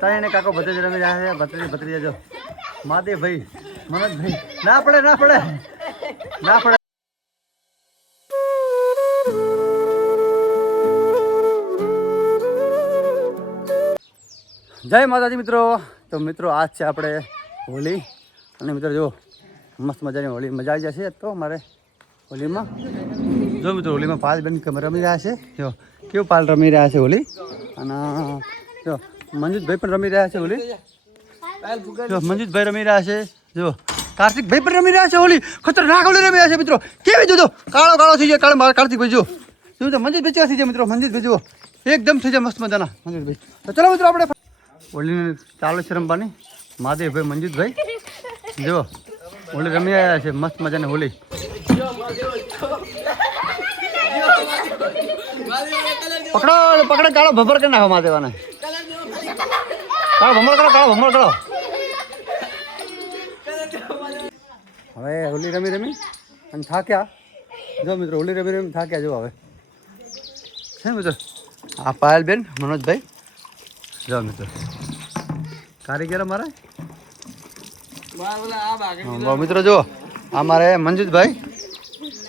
ત્રણે કાકો ભત્રીજ રમી રહ્યા છે. ભત્રીજા જો મહાદેવભાઈ મનોજભાઈ ના પડે જય માતાજી મિત્રો. તો મિત્રો આજ છે આપણે હોળી અને મિત્રો જો મસ્ત મજાની હોળી મજા આવી જશે. તો મારે હોલીમાં જો મિત્રો હોલીમાં પાલ બેન રમી રહ્યા છે. જો કેવું પાલ રમી રહ્યા છે હોળી. અને જો મંજુભાઈ પણ રમી રહ્યા છે હોળી. જો મંજુભાઈ રમી રહ્યા છે. જો કાર્તિકભાઈ પણ રમી રહ્યા છે હોળી. ખતરનાક હોળી રમી રહ્યા છે મિત્રો. કેવી જોજો કાળો થઈ જાય કાર્તિકભાઈ જો મંજુભાઈ કેવા થઈ જાય મિત્રો. મંજુભાઈ જુઓ એકદમ થઈ જાય મસ્ત મજાના મંજુભાઈ. તો ચલો મિત્રો આપણે હોળીને ચાલુ છે રમવાની. મહાદેવભાઈ મંજુભાઈ જો હોળી રમી રહ્યા છે મસ્ત મજાની હોળી. પકડો કાળો ભમર કરી નાખો મહાદેવાને. કાળો ભમર કરો. હવે હોળી રમી અને થાક્યા. જો મિત્રો હોળી રમી થાક્યા જો હવે છે મિત્રો. આ પાયલબેન મનોજભાઈ જો મિત્રો કારીગર અમારા મિત્રો જો અમારે મંજુભાઈ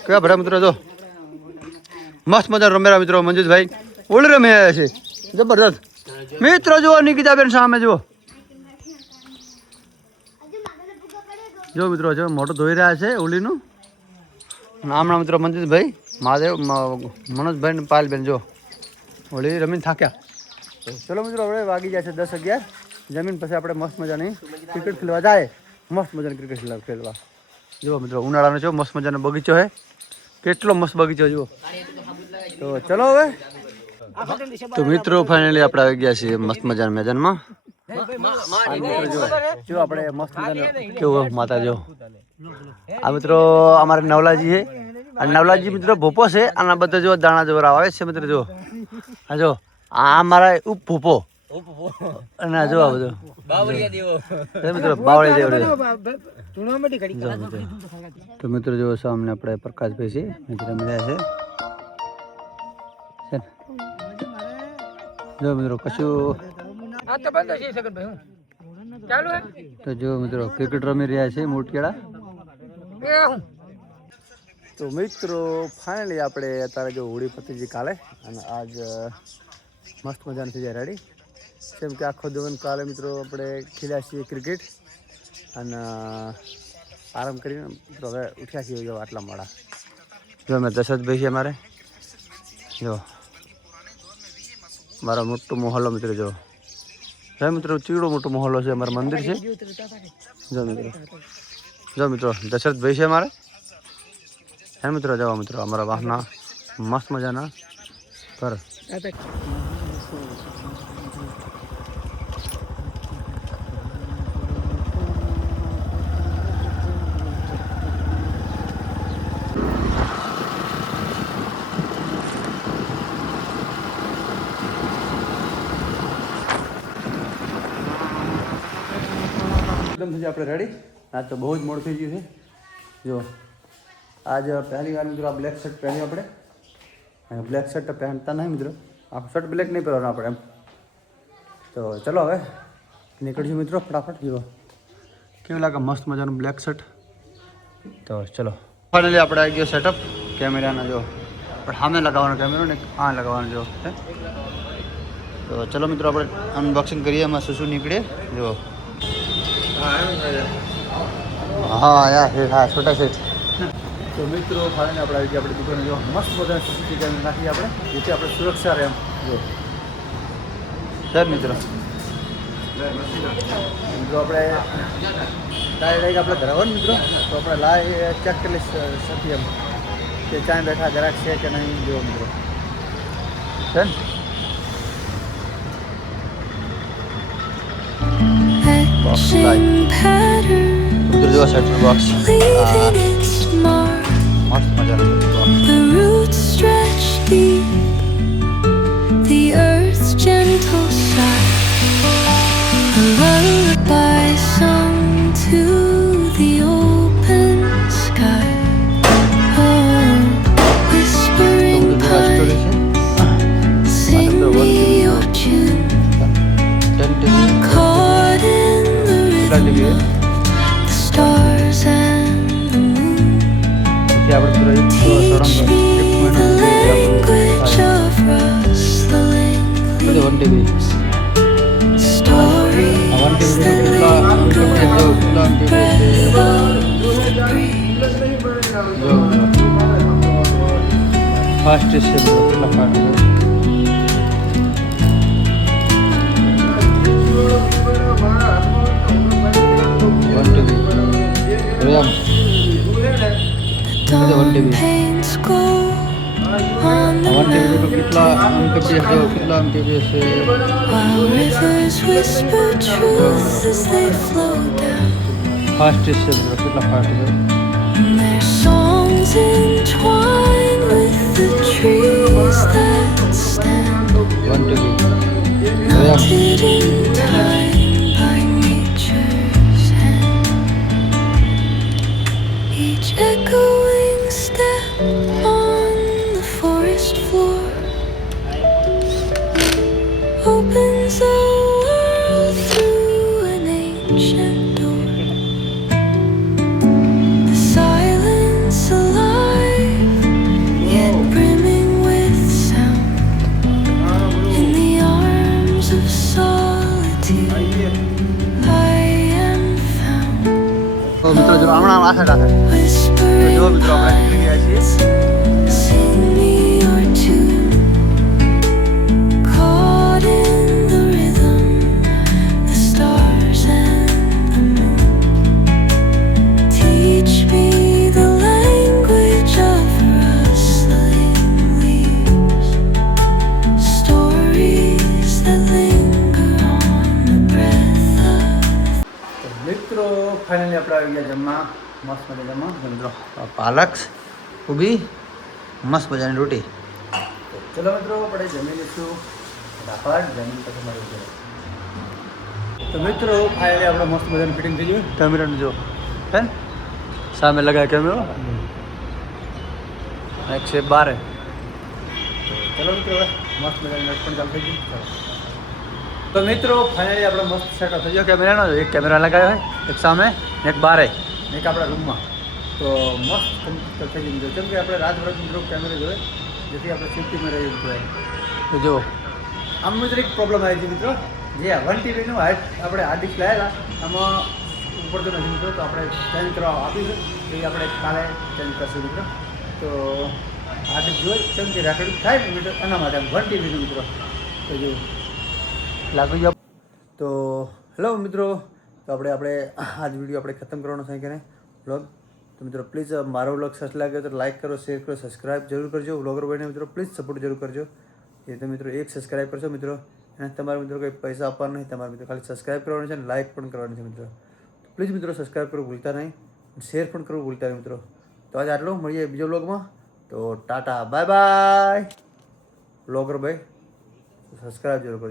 કયા ભરા મિત્રો જો મસ્ત મજા રમેરા મિત્રો. મંજુભાઈ હોળી રમી રહ્યા છે જબરદસ્ત મિત્રો. જુઓ નિકિતાબેન સામે જુઓ મિત્રો જો મોટું ધોઈ રહ્યા છે હોળીનું. નામના મિત્રો મંજુભાઈ મહાદેવ મનોજભાઈ ને પાયલબેન જો હોળી રમીને થાક્યા. ચલો મિત્રો આપણે વાગી જાય છે 10-11. જમીન પછી આપણે મસ્ત મજાની ક્રિકેટ ખેલવા જાય. મસ્ત મજાની ક્રિકેટ ખેલવા જુઓ મિત્રો. ઉનાળાનો જો મસ્ત મજાનો બગીચો છે. કેટલો મસ્ત બગીચો જુઓ. તો ચલો હવે તો મિત્રો ફાઇનલી આપણે આવી ગયા છીએ મસ્ત મજાના મેદાનમાં. જો આપણે મસ્ત મજાનો કેવો માતા જો આ મિત્રો અમારે નવલાજી છે. અને નવલાજી મિત્રો ભોપો છે. અને બધા જો દાણા જવર આવે છે મિત્રો. જો હા જો આ મારા ઉપ ભોપો અને જો આ બધું મિત્રો બાવળિયા દેવ. તો મિત્રો જો સામને આપણે પ્રકાશભાઈ છે મિત્રો રમી રહ્યા છે. જો મિત્રો કશું તો જો મિત્રો ક્રિકેટ રમી રહ્યા છે મોટિયાળા. તો મિત્રો ફાઇનલી આપણે અત્યારે જો હોળી પતી કાલે અને આજ મસ્ત મજાનું થઈ જાય રેડી. જેમ કે આખો દિવસ કાલે મિત્રો આપણે ખેલ્યા છીએ ક્રિકેટ અને આરામ કરીને મિત્રો હવે ઉઠ્યા છીએ જો આટલા મોડા. જો અમે દશરથભાઈ છે અમારે. જો મારો મોટો મોહલ્લો મિત્રો જો મિત્રો ચીડો મોટો મોહલ્લો છે. અમારું મંદિર છે. જો મિત્રો દશરથભાઈ છે અમારે હે મિત્રો. જાઓ મિત્રો અમારા વાહના મસ્ત મજાના ઘર. એકદમ થઈ આપણે રેડી. આજ તો બહુ જ મોડું થઈ ગયું છે. જો આજ પહેલી વાર મિત્રો આ બ્લેક શર્ટ પહેર્યું આપણે. બ્લેક શર્ટ પહેરતા નહીં મિત્રો. આ શર્ટ બ્લેક નહીં પહેરવાનું આપણે એમ. તો ચલો હવે નીકળીશું મિત્રો ફટાફટ. જુઓ કેવું લાગે મસ્ત મજાનું બ્લેક શર્ટ. તો ચલો ફાઇનલી આપણે આવી ગયો સેટઅપ કેમેરાના. જો પણ સામે લગાવવાનો કેમેરો ને આ લગાવવાનો જો. તો ચલો મિત્રો આપણે અનબોક્સિંગ કરીએ. એમાં શું નીકળે જુઓ. હા યાર હા છોટા સેટ. તો મિત્રો ફાઇનલી આપણે આવી ગયા આપણી દુકાને. જો મસ્ત બધા સીસીટીવી કેમેરા નાખીએ આપણે જેથી આપણે સુરક્ષા રહે એમ. જો સર મિત્રો આપણે ડાયરેક્ટ આપણે ધરાવવાનું મિત્રો. તો આપણે લાઈવ ચેક કરી શકીએ એમ કે ચાય બેઠા ગ્રાહક છે કે નહીં. જો મિત્રો સર ઉધર જો સેટર બોક્સ મસ્ત મજાનો કેટલા જગ્યાએ stars and the moon. પછી આપણે Teach me the language of rustling બધું 1 TB stories that linger on the breath of the breeze. Fast છે કેટલા ફાસ્ટ છે The dawn paints gold on the કેટલા mountains, while rivers whisper truth as they flow down. Fast છે કેટલા fast છે And their songs entwine with the trees that stand, 1 TB melted in time by nature's hand. Each echoing step on the forest floor opens a world through an ancient door. The silence alive, yet brimming with sound. In the arms of solitude, I am found. તો મિત્રો જો હમણાં આખા કાખા Whispering જો મિત્રો આપણે નીકળી ગયા છીએ sing me your tune, caught in the rhythm, the stars and the moon. Teach me the language of rustling leaves, stories that linger on the breath of. મિત્રો ફાઇનલી આપણે આવી ગયા જમવા મસ્ત મજા જમવા મિત્રો પાલક ઊભી મસ્ત મજાની રોટી તો ચલો મિત્રો આપણે જમી લઈશું ફટાફટ જમીન પછી મળી તો મિત્રો ફાઇનલી આપણે મસ્ત મજાની ફિટિંગ થઈ ગયું કેમેરાનું જો હે સામે લગાય કેમેરો 112 ચલો મિત્રો હવે મસ્ત મજાની નેટ પણ ચાલુ થઈ ગઈ તો મિત્રો ફાઇનલી આપણે મસ્ત સેટઅપ થઈ ગયો કેમેરાનો એક કેમેરા લગાવ્યો હોય એક સામે ને એક બારે ને એક આપણા રૂમમાં તો મસ્ત કમ્પ્યુટર થઈ ગયું કેમ કે આપણે રાતભર મિત્રો કેમેરા જોઈએ જેથી આપણે સેફ્ટીમાં રહીએ જોઈએ તો જો આમ મિત્રો એક પ્રોબ્લેમ આવી છે મિત્રો જે 1 TBનું હાર્ડ આપણે હાર્ડ ડિસ્ક લાવેલા આમાં ઉપડતું નથી મિત્રો તો આપણે ચેન્જ કરવા આપીશું એ આપણે કાલે ચેન્જ કરશું મિત્રો તો હાર્ડ ડિસ્ક જોઈએ કેમ કે રેકોર્ડિંગ થાય ને મિત્રો એના માટે 1 TBનું મિત્રો તો જો લાગી જાવ તો હેલો મિત્રો તો આપણે આજ વિડીયો આપણે ખતમ કરવાનો છે કે નહીં વ્લોગ તો મિત્રો પ્લીઝ મારો વ્લોગ સરસ લાગે તો લાઇક કરો શેર કરો સબસ્ક્રાઇબ જરૂર કરજો વ્લોગર ભાઈને મિત્રો પ્લીઝ સપોર્ટ જરૂર કરજો એ તો મિત્રો એક સબસ્ક્રાઇબ કરશો મિત્રો અને તમારા મિત્રો કંઈ પૈસા આપવાના નહીં તમારા મિત્રો ખાલી સબસ્ક્રાઇબ કરવાનું છે અને લાઇક પણ કરવાનું છે મિત્રો તો પ્લીઝ મિત્રો સબસ્ક્રાઇબ કરવું ભૂલતા નહીં શેર પણ કરવું ભૂલતા નહીં મિત્રો તો આજે આટલું મળીએ બીજો વ્લોગમાં તો ટાટા બાય બાય વ્લોગર ભાઈ સબસ્ક્રાઇબ જરૂર કરજો